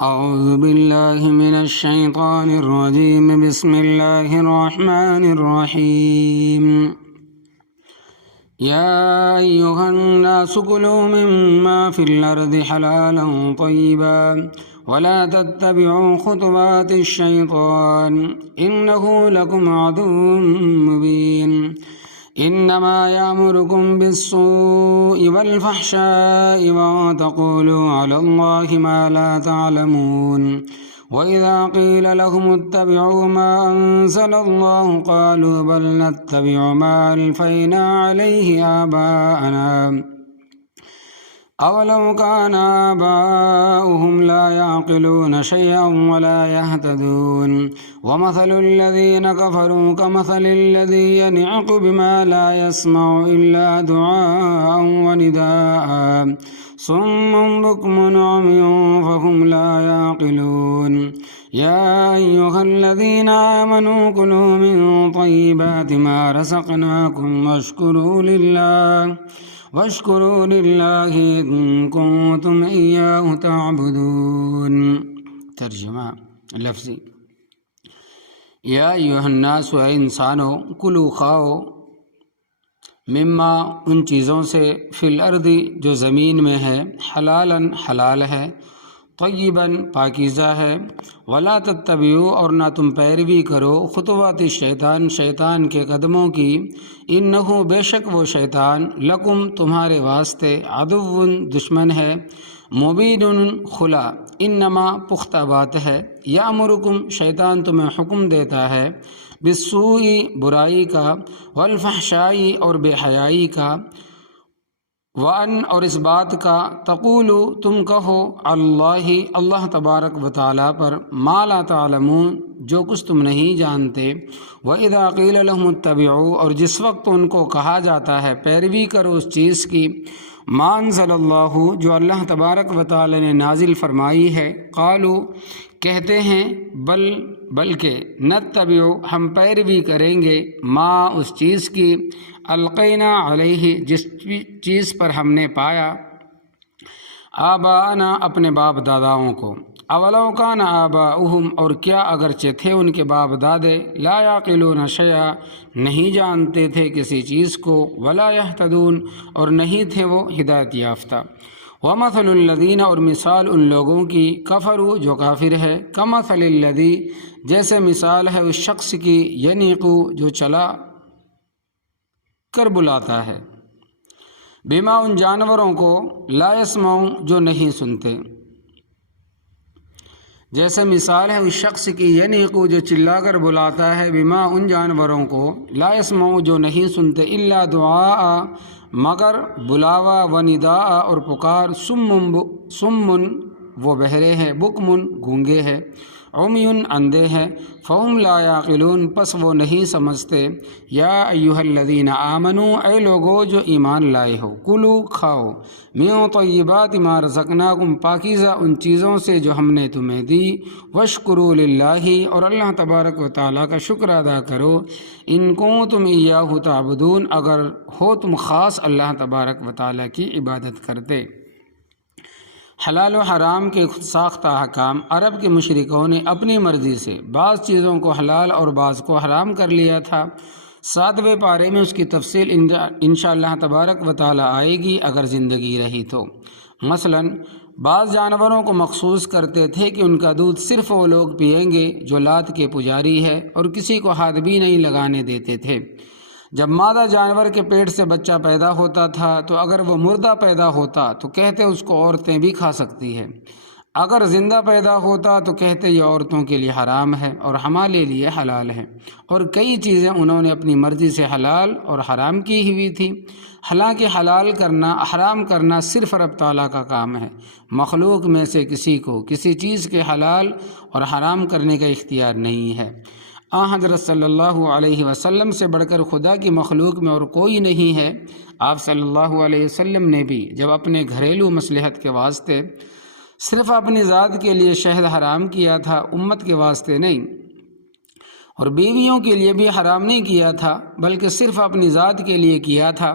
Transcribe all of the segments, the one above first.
أعوذ بالله من الشيطان الرجيم بسم الله الرحمن الرحيم يا أيها الناس كلوا مما في الأرض حلالا طيبا ولا تتبعوا خطوات الشيطان إنه لكم عدو مبين إنما يأمركم بالسوء والفحشاء وأن تقولوا على الله ما لا تعلمون وإذا قيل لهم اتبعوا ما أنزل الله قالوا بل نتبع ما ألفينا عليه آباءنا أولو كان آباؤهم لا يعقلون شيئا ولا يهتدون ومثل الذين كفروا كمثل الذي ينعق بما لا يسمع إلا دعاء ونداء صم بكم عمي فهم لا يعقلون يا أيها الذين آمنوا كلوا من طيبات ما رزقناكم واشكروا لله إن كنتم إياه تعبدون۔ ترجمہ لفظی: یا ایھا الناس، اے انسانو، کلو کھاؤ، مما ان چیزوں سے، فی الارض جو زمین میں ہے، حلالن حلال ہے، طیباً پاکیزہ ہے، ولا تتبعوا اور نہ تم پیروی کرو، خطوات الشیطان شیطان کے قدموں کی، انہو بے شک وہ شیطان، لکم تمہارے واسطے، عدو دشمن ہے، مبین کھلا، انما پختہ بات ہے، یامرکم شیطان تمہیں حکم دیتا ہے، بالسوء برائی کا، والفحشائی اور بے حیائی کا، وَأَن اور اس بات کا، تقولو تم کہو، اللہ تبارک و تعالیٰ پر، ما لا تعلمون جو کچھ تم نہیں جانتے، وَإِذَا قِيلَ لَهُمُ اتَّبِعُوا اور جس وقت ان کو کہا جاتا ہے پیروی کرو اس چیز کی، ما انزل اللہ جو اللہ تبارک و تعالیٰ نے نازل فرمائی ہے، قالو کہتے ہیں، بلکہ نتبع ہم پیروی کریں گے، ما اس چیز کی، القینا علیہ جس چیز پر ہم نے پایا، آباءنا اپنے باپ داداؤں کو، اولو کان آباؤہم اور کیا اگرچہ تھے ان کے باپ دادے، لا یعقلون شیئا نہیں جانتے تھے کسی چیز کو، ولا یہتدون اور نہیں تھے وہ ہدایت یافتہ، ومثل الذین اور مثال ان لوگوں کی، کفروا جو کافر ہے، کمثل الذی جیسے مثال ہے اس شخص کی، ینیقو جو چلا کر بلاتا ہے، بما ان جانوروں کو، لا یسمعون جو نہیں سنتے، جیسے مثال ہے اس شخص کی، ینیقو جو چلا کر بلاتا ہے، بما ان جانوروں کو، لا یسمعون جو نہیں سنتے، الا دعاء مگر بلاوا، و نداء اور پکار، سمن وہ بہرے ہیں، بکمن گونگے ہیں، عمیٌ اندھے ہیں، فہم لا یعقلون پس وہ نہیں سمجھتے، یا ایھا الذین آمنوا اے لوگو جو ایمان لائے ہو، کلو کھاؤ، من طیبات ما رزقناکم پاکیزہ ان چیزوں سے جو ہم نے تمہیں دی، واشکروا للہ اور اللہ تبارک و تعالیٰ کا شکر ادا کرو، ان کنتم ایاہ تعبدون اگر ہو تم خاص اللہ تبارک و تعالیٰ کی عبادت کرتے۔ حلال و حرام کے خود ساختہ احکام، عرب کے مشرکوں نے اپنی مرضی سے بعض چیزوں کو حلال اور بعض کو حرام کر لیا تھا۔ 7ویں پارے میں اس کی تفصیل انشاءاللہ تبارک و تعالیٰ آئے گی اگر زندگی رہی تو۔ مثلا بعض جانوروں کو مخصوص کرتے تھے کہ ان کا دودھ صرف وہ لوگ پئیں گے جو لات کے پجاری ہے، اور کسی کو ہاتھ بھی نہیں لگانے دیتے تھے۔ جب مادہ جانور کے پیٹ سے بچہ پیدا ہوتا تھا تو اگر وہ مردہ پیدا ہوتا تو کہتے اس کو عورتیں بھی کھا سکتی ہیں، اگر زندہ پیدا ہوتا تو کہتے یہ عورتوں کے لیے حرام ہے اور ہمارے لیے حلال ہے، اور کئی چیزیں انہوں نے اپنی مرضی سے حلال اور حرام کی ہوئی تھی۔ حالانکہ حلال کرنا، حرام کرنا صرف رب تعالیٰ کا کام ہے، مخلوق میں سے کسی کو کسی چیز کے حلال اور حرام کرنے کا اختیار نہیں ہے۔ حضرت صلی اللہ علیہ وسلم سے بڑھ کر خدا کی مخلوق میں اور کوئی نہیں ہے۔ آپ صلی اللہ علیہ وسلم نے بھی جب اپنے گھریلو مصلحت کے واسطے صرف اپنی ذات کے لیے شہد حرام کیا تھا، امت کے واسطے نہیں، اور بیویوں کے لیے بھی حرام نہیں کیا تھا بلکہ صرف اپنی ذات کے لیے کیا تھا،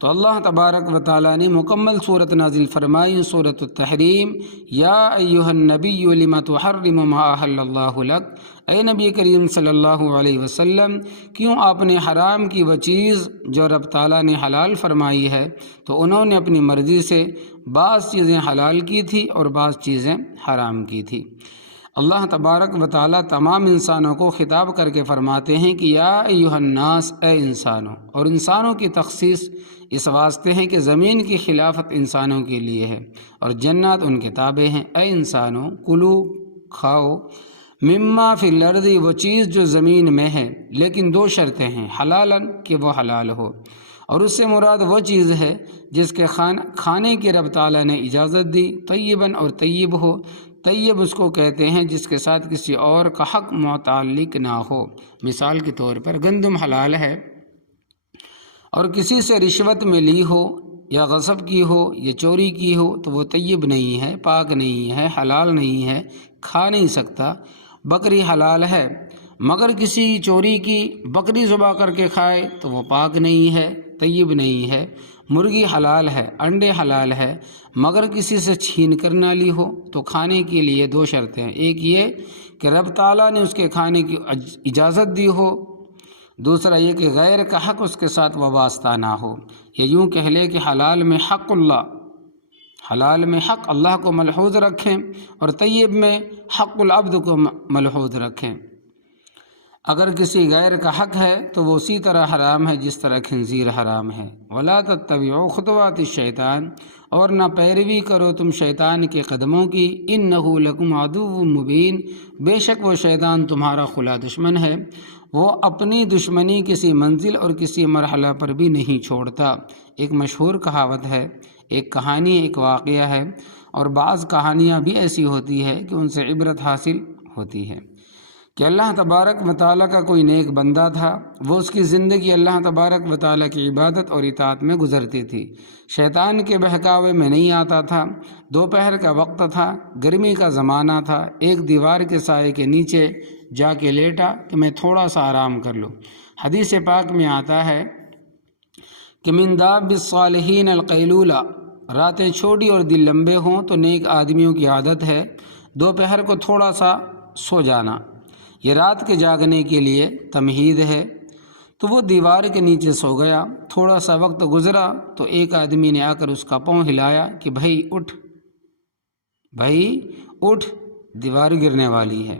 تو اللہ تبارک و تعالیٰ نے مکمل صورت نازل فرمائی، صورت التحریم، یا ایہا النبی لم تحرم ما احل اللہ لک، اے نبی کریم صلی اللہ علیہ وسلم کیوں آپ نے حرام کی وہ چیز جو رب تعالیٰ نے حلال فرمائی ہے؟ تو انہوں نے اپنی مرضی سے بعض چیزیں حلال کی تھی اور بعض چیزیں حرام کی تھی۔ اللہ تبارک و تعالیٰ تمام انسانوں کو خطاب کر کے فرماتے ہیں کہ یا ایہا الناس، اے انسانوں، اور انسانوں کی تخصیص اس واسطے ہے کہ زمین کی خلافت انسانوں کے لیے ہے اور جنات ان کے تابع ہیں۔ اے انسانوں، کلو، کھاؤ، مما فی الارض، وہ چیز جو زمین میں ہے، لیکن دو شرطیں ہیں، حلالاً کہ وہ حلال ہو، اور اس سے مراد وہ چیز ہے جس کے کھانے کی رب تعالیٰ نے اجازت دی، طیباً، اور طیب ہو۔ طیب اس کو کہتے ہیں جس کے ساتھ کسی اور کا حق متعلق نہ ہو۔ مثال کے طور پر گندم حلال ہے اور کسی سے رشوت میں لی ہو یا غصب کی ہو یا چوری کی ہو تو وہ طیب نہیں ہے، پاک نہیں ہے، حلال نہیں ہے، کھا نہیں سکتا۔ بکری حلال ہے مگر کسی چوری کی بکری ذبح کر کے کھائے تو وہ پاک نہیں ہے، طیب نہیں ہے۔ مرغی حلال ہے، انڈے حلال ہے مگر کسی سے چھین کر نہ لی ہو تو کھانے کے لیے دو شرطیں ہیں، ایک یہ کہ رب تعالیٰ نے اس کے کھانے کی اجازت دی ہو، دوسرا یہ کہ غیر کا حق اس کے ساتھ وابستہ نہ ہو۔ یا یوں کہہ لے کہ حلال میں حق اللہ، حلال میں حق اللہ کو ملحوظ رکھیں اور طیب میں حق العبد کو ملحوظ رکھیں۔ اگر کسی غیر کا حق ہے تو وہ اسی طرح حرام ہے جس طرح خنزیر حرام ہے۔ ولا تتبعوا خطوات الشیطان، اور نہ پیروی کرو تم شیطان کے قدموں کی، انہ لکم عدو مبین، بے شک وہ شیطان تمہارا کھلا دشمن ہے، وہ اپنی دشمنی کسی منزل اور کسی مرحلہ پر بھی نہیں چھوڑتا۔ ایک مشہور کہاوت ہے، ایک کہانی، ایک واقعہ ہے، اور بعض کہانیاں بھی ایسی ہوتی ہے کہ ان سے عبرت حاصل ہوتی ہے کہ اللہ تبارک و تعالیٰ کا کوئی نیک بندہ تھا، وہ اس کی زندگی اللہ تبارک و تعالیٰ کی عبادت اور اطاعت میں گزرتی تھی، شیطان کے بہکاوے میں نہیں آتا تھا۔ دوپہر کا وقت تھا، گرمی کا زمانہ تھا، ایک دیوار کے سائے کے نیچے جا کے لیٹا کہ میں تھوڑا سا آرام کر لوں۔ حدیث پاک میں آتا ہے کہ من داب الصالحین القیلولہ، راتیں چھوٹی اور دن لمبے ہوں تو نیک آدمیوں کی عادت ہے دوپہر کو تھوڑا سا سو جانا، یہ رات کے جاگنے کے لیے تمہید ہے۔ تو وہ دیوار کے نیچے سو گیا، تھوڑا سا وقت گزرا تو ایک آدمی نے آ کر اس کا پاؤں ہلایا کہ بھائی اٹھ، بھائی اٹھ، دیوار گرنے والی ہے۔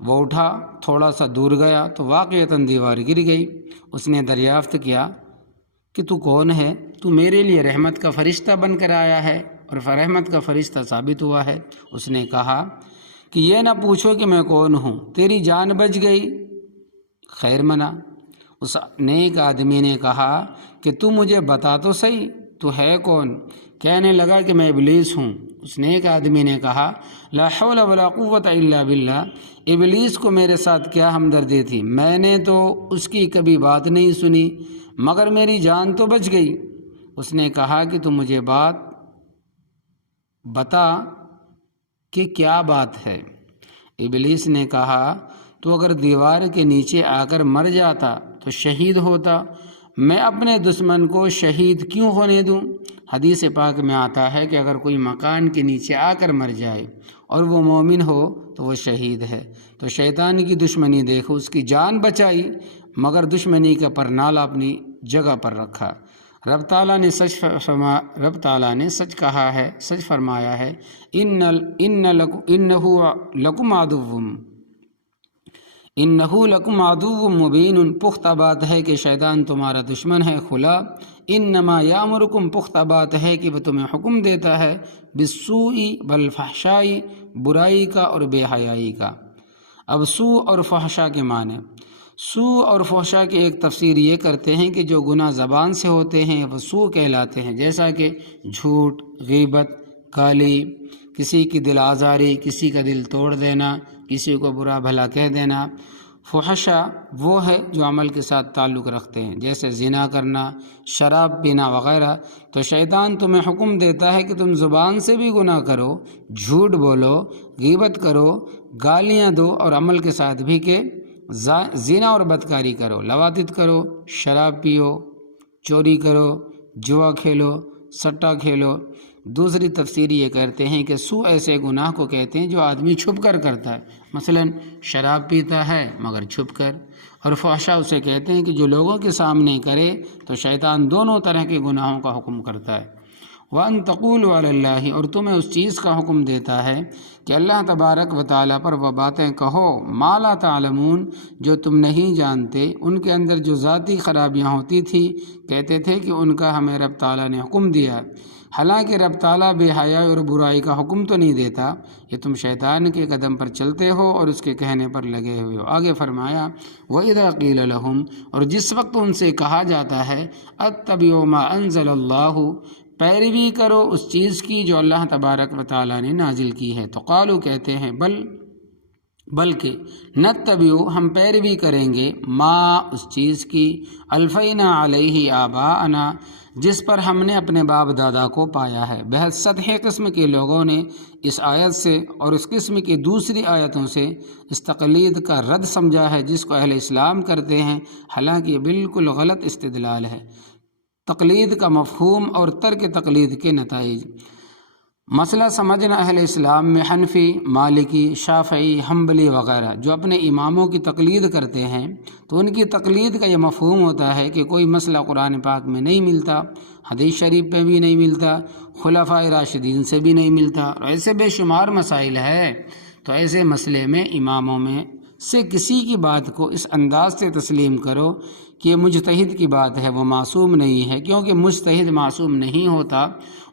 وہ اٹھا، تھوڑا سا دور گیا تو واقعتاً دیوار گر گئی۔ اس نے دریافت کیا کہ تو کون ہے؟ تو میرے لیے رحمت کا فرشتہ بن کر آیا ہے اور رحمت کا فرشتہ ثابت ہوا ہے۔ اس نے کہا کہ یہ نہ پوچھو کہ میں کون ہوں، تیری جان بچ گئی، خیر منا۔ اس نیک آدمی نے کہا کہ تو مجھے بتا تو صحیح تو ہے کون؟ کہنے لگا کہ میں ابلیس ہوں۔ اس نیک آدمی نے کہا لا حول ولا قوت الا باللہ، ابلیس کو میرے ساتھ کیا ہمدردی تھی، میں نے تو اس کی کبھی بات نہیں سنی مگر میری جان تو بچ گئی۔ اس نے کہا کہ تو مجھے بات بتا کہ کیا بات ہے؟ ابلیس نے کہا تو اگر دیوار کے نیچے آ کر مر جاتا تو شہید ہوتا، میں اپنے دشمن کو شہید کیوں ہونے دوں؟ حدیث پاک میں آتا ہے کہ اگر کوئی مکان کے نیچے آ کر مر جائے اور وہ مومن ہو تو وہ شہید ہے۔ تو شیطان کی دشمنی دیکھو، اس کی جان بچائی مگر دشمنی کا پرنالہ اپنی جگہ پر رکھا۔ رب تعالیٰ نے سچ کہا ہے، سچ فرمایا ہے، انہو لکم عدو مبین، پختہ بات ہے کہ شیطان تمہارا دشمن ہے کھلا۔ انما یامرکم، پختہ بات ہے کہ وہ تمہیں حکم دیتا ہے بالسوء والفحشاء، برائی کا اور بے حیائی کا۔ اب سوء اور فحشاء کے معنی، سوء اور فحشاء کی ایک تفسیر یہ کرتے ہیں کہ جو گناہ زبان سے ہوتے ہیں وہ سوء کہلاتے ہیں، جیسا کہ جھوٹ، غیبت، گالی، کسی کی دل آزاری، کسی کا دل توڑ دینا، کسی کو برا بھلا کہہ دینا۔ فحشاء وہ ہے جو عمل کے ساتھ تعلق رکھتے ہیں، جیسے زنا کرنا، شراب پینا وغیرہ۔ تو شیطان تمہیں حکم دیتا ہے کہ تم زبان سے بھی گناہ کرو، جھوٹ بولو، غیبت کرو، گالیاں دو، اور عمل کے ساتھ بھی کہ زنا اور بدکاری کرو، لواطت کرو، شراب پیو، چوری کرو، جوا کھیلو، سٹا کھیلو۔ دوسری تفسیر یہ کرتے ہیں کہ سو ایسے گناہ کو کہتے ہیں جو آدمی چھپ کر کرتا ہے، مثلا شراب پیتا ہے مگر چھپ کر، اور فحشا اسے کہتے ہیں کہ جو لوگوں کے سامنے کرے، تو شیطان دونوں طرح کے گناہوں کا حکم کرتا ہے۔ وَأَن تَقُولُوا عَلَى اللَّهِ، اور تمہیں اس چیز کا حکم دیتا ہے کہ اللہ تبارک و تعالیٰ پر وہ باتیں کہو ما لا تعلمون، جو تم نہیں جانتے۔ ان کے اندر جو ذاتی خرابیاں ہوتی تھی، کہتے تھے کہ ان کا ہمیں رب تعالیٰ نے حکم دیا، حالانکہ رب تعالیٰ بے حیائی اور برائی کا حکم تو نہیں دیتا، یہ تم شیطان کے قدم پر چلتے ہو اور اس کے کہنے پر لگے ہوئے ہو۔ آگے فرمایا وَإِذَا قِيلَ لَهُمْ، اور جس وقت ان سے کہا جاتا ہے اتَّبِعُوا مَا أَنزَلَ اللَّهُ، پیروی کرو اس چیز کی جو اللہ تبارک و تعالیٰ نے نازل کی ہے، تو قالو کہتے ہیں بلکہ نتبعو ہم پیروی کریں گے ما اس چیز کی الفینا علیہ آباءنا جس پر ہم نے اپنے باپ دادا کو پایا ہے۔ بہت سطحی قسم کے لوگوں نے اس آیت سے اور اس قسم کی دوسری آیتوں سے اس تقلید کا رد سمجھا ہے جس کو اہل اسلام کرتے ہیں، حالانکہ یہ بالکل غلط استدلال ہے۔ تقلید کا مفہوم اور ترک تقلید کے نتائج۔ مسئلہ سمجھنا اہل اسلام میں حنفی، مالکی، شافعی، حنبلی وغیرہ جو اپنے اماموں کی تقلید کرتے ہیں، تو ان کی تقلید کا یہ مفہوم ہوتا ہے کہ کوئی مسئلہ قرآن پاک میں نہیں ملتا، حدیث شریف پہ بھی نہیں ملتا، خلفائے راشدین سے بھی نہیں ملتا، اور ایسے بے شمار مسائل ہے، تو ایسے مسئلے میں اماموں میں سے کسی کی بات کو اس انداز سے تسلیم کرو کہ یہ مجتہد کی بات ہے، وہ معصوم نہیں ہے، کیونکہ مجتہد معصوم نہیں ہوتا،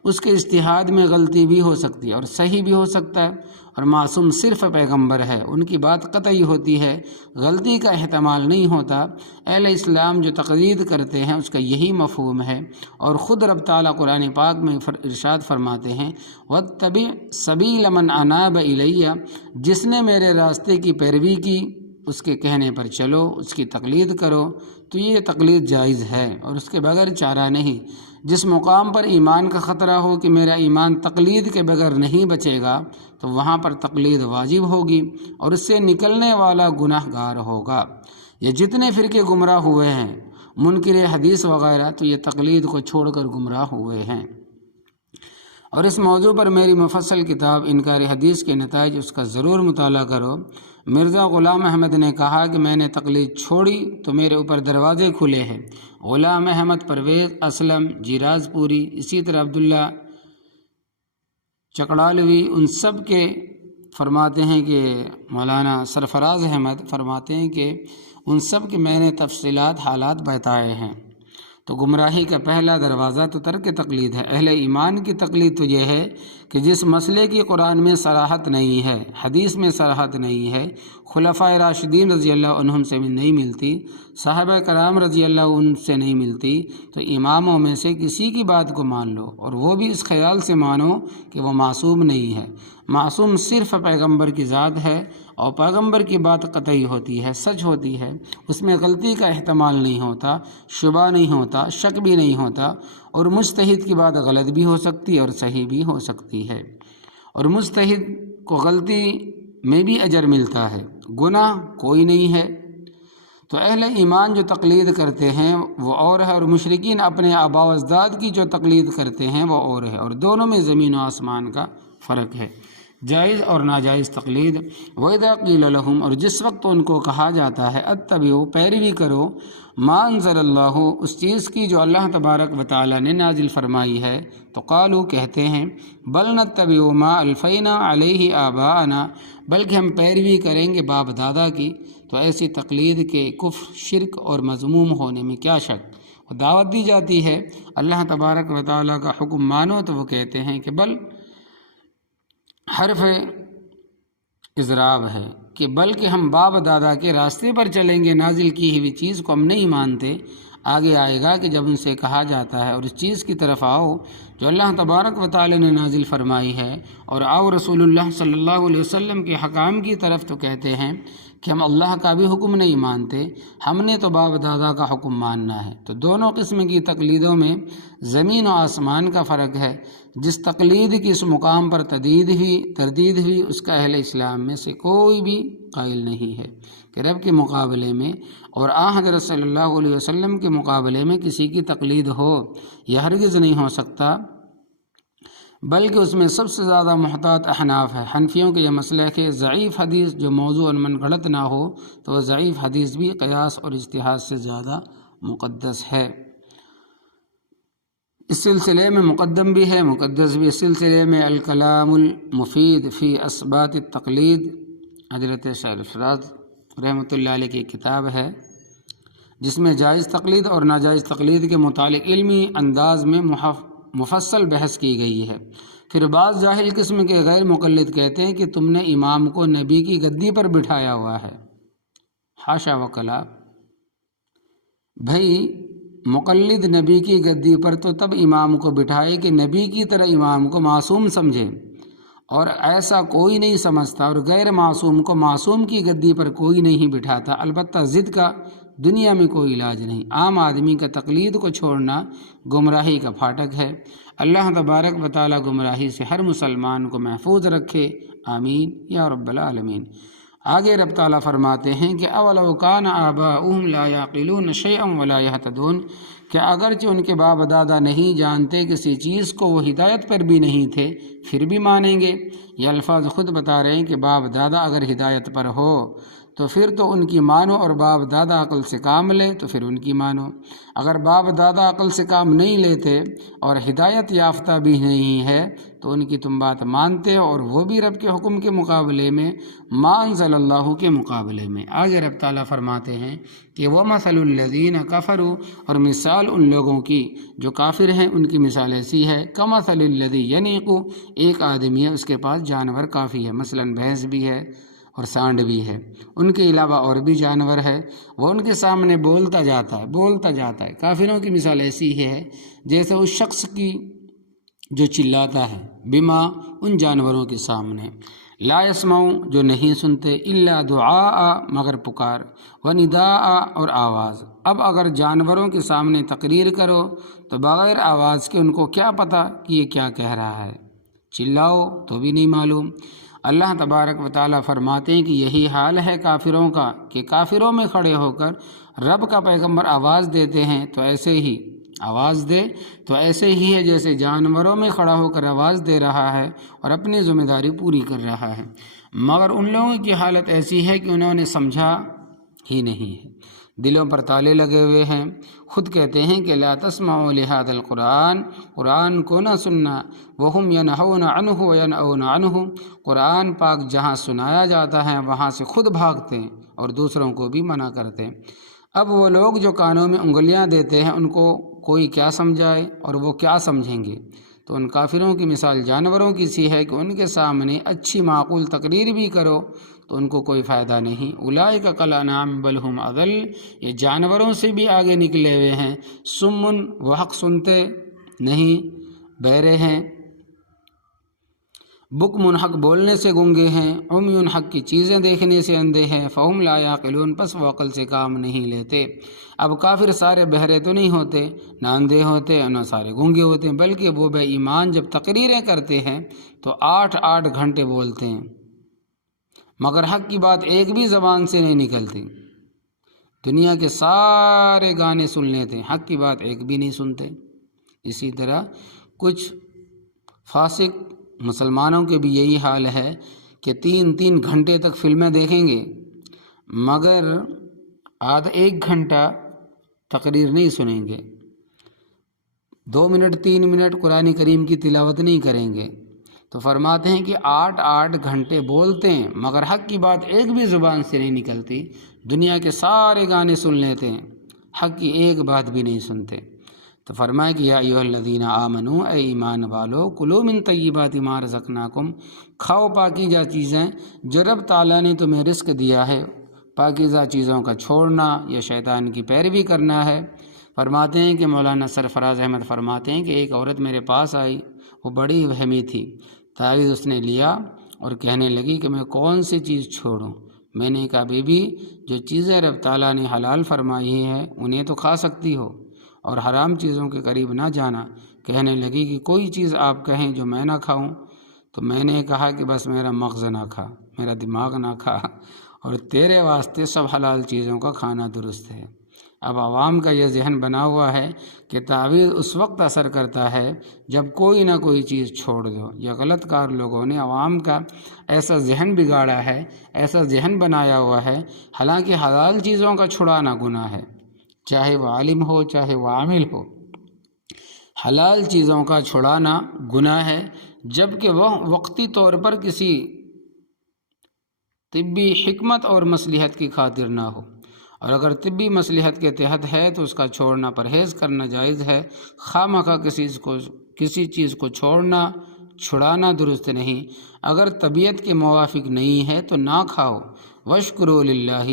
اس کے اجتہاد میں غلطی بھی ہو سکتی ہے اور صحیح بھی ہو سکتا ہے، اور معصوم صرف پیغمبر ہے، ان کی بات قطعی ہوتی ہے، غلطی کا احتمال نہیں ہوتا۔ اہل اسلام جو تقلید کرتے ہیں اس کا یہی مفہوم ہے، اور خود رب تعالیٰ قرآن پاک میں ارشاد فرماتے ہیں وَاتَّبِعْ سَبِيلَ مَنْ أَنَابَ إِلَيَّ، جس نے میرے راستے کی پیروی کی، اس کے کہنے پر چلو، اس کی تقلید کرو، تو یہ تقلید جائز ہے اور اس کے بغیر چارہ نہیں۔ جس مقام پر ایمان کا خطرہ ہو کہ میرا ایمان تقلید کے بغیر نہیں بچے گا، تو وہاں پر تقلید واجب ہوگی اور اس سے نکلنے والا گناہ گار ہوگا۔ یہ جتنے فرقے گمراہ ہوئے ہیں، منکر حدیث وغیرہ، تو یہ تقلید کو چھوڑ کر گمراہ ہوئے ہیں۔ اور اس موضوع پر میری مفصل کتاب انکار حدیث کے نتائج، اس کا ضرور مطالعہ کرو۔ مرزا غلام احمد نے کہا کہ میں نے تقلید چھوڑی تو میرے اوپر دروازے کھلے ہیں۔ غلام احمد، پرویز اسلم، جیراز پوری، اسی طرح عبداللہ چکڑالوی، ان سب کے فرماتے ہیں کہ مولانا سرفراز احمد فرماتے ہیں کہ ان سب کے میں نے تفصیلات حالات بتائے ہیں۔ تو گمراہی کا پہلا دروازہ تو ترک تقلید ہے۔ اہل ایمان کی تقلید تو یہ ہے کہ جس مسئلے کی قرآن میں صراحت نہیں ہے، حدیث میں صراحت نہیں ہے، خلفائے راشدین رضی اللہ عنہم سے بھی نہیں ملتی، صحابہ کرام رضی اللہ عنہ سے نہیں ملتی، تو اماموں میں سے کسی کی بات کو مان لو، اور وہ بھی اس خیال سے مانو کہ وہ معصوم نہیں ہے۔ معصوم صرف پیغمبر کی ذات ہے، اور پیغمبر کی بات قطعی ہوتی ہے، سچ ہوتی ہے، اس میں غلطی کا احتمال نہیں ہوتا، شبہ نہیں ہوتا، شک بھی نہیں ہوتا، اور مجتہد کی بات غلط بھی ہو سکتی ہے اور صحیح بھی ہو سکتی ہے، اور مجتہد کو غلطی میں بھی اجر ملتا ہے، گناہ کوئی نہیں ہے۔ تو اہل ایمان جو تقلید کرتے ہیں وہ اور ہے، اور مشرکین اپنے آباء و اجداد کی جو تقلید کرتے ہیں وہ اور ہے، اور دونوں میں زمین و آسمان کا فرق ہے، جائز اور ناجائز تقلید۔ وَإِذَا قِيلَ لَهُمْ، اور جس وقت ان کو کہا جاتا ہے اتبعوا، پیروی کرو، ما انزل اللہ، اس چیز کی جو اللہ تبارک و تعالیٰ نے نازل فرمائی ہے، تو قالوا کہتے ہیں بل نتبع ما الفینا علیہ آباءنا، بلکہ ہم پیروی کریں گے باپ دادا کی۔ تو ایسی تقلید کے کفر، شرک اور مذموم ہونے میں کیا شک۔ دعوت دی جاتی ہے اللہ تبارک و تعالیٰ کا حکم مانو، تو وہ کہتے ہیں کہ بل حرف اضراب ہے کہ بلکہ ہم باپ دادا کے راستے پر چلیں گے، نازل کی ہوئی چیز کو ہم نہیں مانتے۔ آگے آئے گا کہ جب ان سے کہا جاتا ہے اور اس چیز کی طرف آؤ جو اللہ تبارک و تعالی نے نازل فرمائی ہے، اور آؤ رسول اللہ صلی اللہ علیہ وسلم کے حکام کی طرف، تو کہتے ہیں کہ ہم اللہ کا بھی حکم نہیں مانتے، ہم نے تو باپ دادا کا حکم ماننا ہے۔ تو دونوں قسم کی تقلیدوں میں زمین و آسمان کا فرق ہے۔ جس تقلید کی اس مقام پر تردید ہوئی اس کا اہل اسلام میں سے کوئی بھی قائل نہیں ہے کہ رب کے مقابلے میں اور حضرت صلی اللہ علیہ وسلم کے مقابلے میں کسی کی تقلید ہو، یہ ہرگز نہیں ہو سکتا، بلکہ اس میں سب سے زیادہ محتاط احناف ہے۔ حنفیوں کے یہ مسلک ہے ضعیف حدیث جو موضوع من گھڑت نہ ہو تو وہ ضعیف حدیث بھی قیاس اور اجتہاد سے زیادہ مقدس ہے۔ اس سلسلے میں مقدم بھی ہے مقدس بھی۔ اس سلسلے میں الکلام المفید فی اثبات التقلید حضرت شاہ افراز رحمۃ اللہ علیہ کی کتاب ہے، جس میں جائز تقلید اور ناجائز تقلید کے متعلق علمی انداز میں مفصل بحث کی گئی ہے۔ پھر بعض جاہل قسم کے غیر مقلد کہتے ہیں کہ تم نے امام کو نبی کی گدی پر بٹھایا ہوا ہے۔ حاشا وکلا، بھائی مقلد نبی کی گدی پر تو تب امام کو بٹھائے کہ نبی کی طرح امام کو معصوم سمجھے، اور ایسا کوئی نہیں سمجھتا، اور غیر معصوم کو معصوم کی گدی پر کوئی نہیں بٹھاتا۔ البتہ ضد کا دنیا میں کوئی علاج نہیں۔ عام آدمی کا تقلید کو چھوڑنا گمراہی کا پھاٹک ہے۔ اللہ تبارک و تعالی گمراہی سے ہر مسلمان کو محفوظ رکھے، آمین یا رب العالمین۔ آگے رب تعالیٰ فرماتے ہیں کہ اولو کان آباؤہم لا یعقلون شیئا ولا یہتدون، کہ اگرچہ ان کے باپ دادا نہیں جانتے کسی چیز کو، وہ ہدایت پر بھی نہیں تھے، پھر بھی مانیں گے۔ یہ الفاظ خود بتا رہے ہیں کہ باپ دادا اگر ہدایت پر ہو تو پھر تو ان کی مانو، اور باپ دادا عقل سے کام لے تو پھر ان کی مانو۔ اگر باپ دادا عقل سے کام نہیں لیتے اور ہدایت یافتہ بھی نہیں ہے تو ان کی تم بات مانتے ہو، اور وہ بھی رب کے حکم کے مقابلے میں، ما انزل اللہ کے مقابلے میں۔ آگے رب تعالیٰ فرماتے ہیں کہ وَمَثَلُ الَّذِينَ كَفَرُوا، اور مثال ان لوگوں کی جو کافر ہیں ان کی مثال ایسی ہے كَمَثَلِ الَّذِي يَنِيقُ، ایک آدمی ہے اس کے پاس جانور کافی ہے، مثلا بھینس بھی ہے اور سانڈ بھی ہے، ان کے علاوہ اور بھی جانور ہے، وہ ان کے سامنے بولتا جاتا ہے۔ کافروں کی مثال ایسی ہے جیسے اس شخص کی جو چلاتا ہے، بما ان جانوروں کے سامنے، لا یسمعو جو نہیں سنتے، الا دعاء مگر پکار، ونداء اور آواز۔ اب اگر جانوروں کے سامنے تقریر کرو تو بغیر آواز کے ان کو کیا پتہ کہ یہ کیا کہہ رہا ہے، چلاؤ تو بھی نہیں معلوم۔ اللہ تبارک و تعالیٰ فرماتے ہیں کہ یہی حال ہے کافروں کا، کہ کافروں میں کھڑے ہو کر رب کا پیغمبر آواز دیتے ہیں تو ایسے ہی ہے جیسے جانوروں میں کھڑا ہو کر آواز دے رہا ہے اور اپنی ذمہ داری پوری کر رہا ہے، مگر ان لوگوں کی حالت ایسی ہے کہ انہوں نے سمجھا ہی نہیں ہے، دلوں پر تالے لگے ہوئے ہیں۔ خود کہتے ہیں کہ لا تسمعوا لهذا القرآن، قرآن کو نہ سننا، وهم ينهون عنه وينأون عنه، قرآن پاک جہاں سنایا جاتا ہے وہاں سے خود بھاگتے ہیں اور دوسروں کو بھی منع کرتے ہیں۔ اب وہ لوگ جو کانوں میں انگلیاں دیتے ہیں ان کو کوئی کیا سمجھائے اور وہ کیا سمجھیں گے؟ تو ان کافروں کی مثال جانوروں کی سی ہے کہ ان کے سامنے اچھی معقول تقریر بھی کرو تو ان کو کوئی فائدہ نہیں۔ اولئک کالانعام بل ہم اضل، یہ جانوروں سے بھی آگے نکلے ہوئے ہیں۔ سمن، وہ حق سنتے نہیں، بہرے ہیں، بکمن حق بولنے سے گنگے ہیں، عمیٌ حق کی چیزیں دیکھنے سے اندھے ہیں، فہم لا یعقلون پس وہ عقل سے کام نہیں لیتے۔ اب کافر سارے بہرے تو نہیں ہوتے، نہ اندھے ہوتے، نہ سارے گنگے ہوتے ہیں، بلکہ وہ بے ایمان جب تقریریں کرتے ہیں تو 8 گھنٹے بولتے ہیں مگر حق کی بات ایک بھی زبان سے نہیں نکلتی۔ دنیا کے سارے گانے سن لیتے ہیں، حق کی بات ایک بھی نہیں سنتے۔ اسی طرح کچھ فاسق مسلمانوں کے بھی یہی حال ہے کہ 3 گھنٹے تک فلمیں دیکھیں گے مگر آدھا 1 گھنٹہ تقریر نہیں سنیں گے، 2 منٹ 3 منٹ قرآن کریم کی تلاوت نہیں کریں گے۔ تو فرماتے ہیں کہ 8 گھنٹے بولتے ہیں مگر حق کی بات ایک بھی زبان سے نہیں نکلتی، دنیا کے سارے گانے سن لیتے ہیں، حق کی ایک بات بھی نہیں سنتے۔ تو فرمایا کہ یا ایھا الذین آمنوا، اے ایمان والو، کلوا من طیبات ما رزقناکم، کھاؤ پاکیزہ چیزیں جو رب تعالیٰ نے تمہیں رزق دیا ہے۔ پاکیزہ چیزوں کا چھوڑنا یا شیطان کی پیروی کرنا ہے۔ فرماتے ہیں کہ مولانا سرفراز احمد فرماتے ہیں کہ ایک عورت میرے پاس آئی، وہ بڑی وہمی تھی، تعویذ اس نے لیا اور کہنے لگی کہ میں کون سی چیز چھوڑوں۔ میں نے کہا بی بی، جو چیزیں رب تعالیٰ نے حلال فرمائی ہیں انہیں تو کھا سکتی ہو اور حرام چیزوں کے قریب نہ جانا، کہنے لگی کہ کوئی چیز آپ کہیں جو میں نہ کھاؤں، تو میں نے کہا کہ بس میرا مغز نہ کھا، میرا دماغ نہ کھا، اور تیرے واسطے سب حلال چیزوں کا کھانا درست ہے۔ اب عوام کا یہ ذہن بنا ہوا ہے کہ تعویذ اس وقت اثر کرتا ہے جب کوئی نہ کوئی چیز چھوڑ دو۔ یہ غلط کار لوگوں نے عوام کا ایسا ذہن بگاڑا ہے، ایسا ذہن بنایا ہوا ہے، حالانکہ حلال چیزوں کا چھڑانا گناہ ہے، چاہے وہ عالم ہو چاہے وہ عامل ہو، حلال چیزوں کا چھڑانا گناہ ہے، جبکہ وہ وقتی طور پر کسی طبی حکمت اور مصلحت کی خاطر نہ ہو، اور اگر طبی مصلحت کے تحت ہے تو اس کا چھوڑنا پرہیز کرنا جائز ہے۔ خواہ مخواہ کسی چیز کو چھڑانا درست نہیں۔ اگر طبیعت کے موافق نہیں ہے تو نہ کھاؤ۔ وشکروا للہ،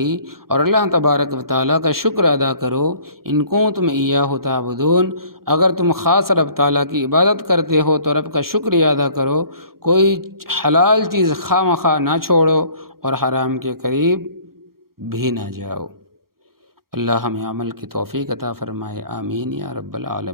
اور اللہ تبارک و تعالیٰ کا شکر ادا کرو، ان کنتم ایاہ تعبدون، اگر تم خاص رب تعالیٰ کی عبادت کرتے ہو تو رب کا شکریہ ادا کرو، کوئی حلال چیز خواہ مخواہ نہ چھوڑو اور حرام کے قریب بھی نہ جاؤ۔ اللہ ہمیں عمل کی توفیق عطا فرمائے، آمین یا رب العالمین۔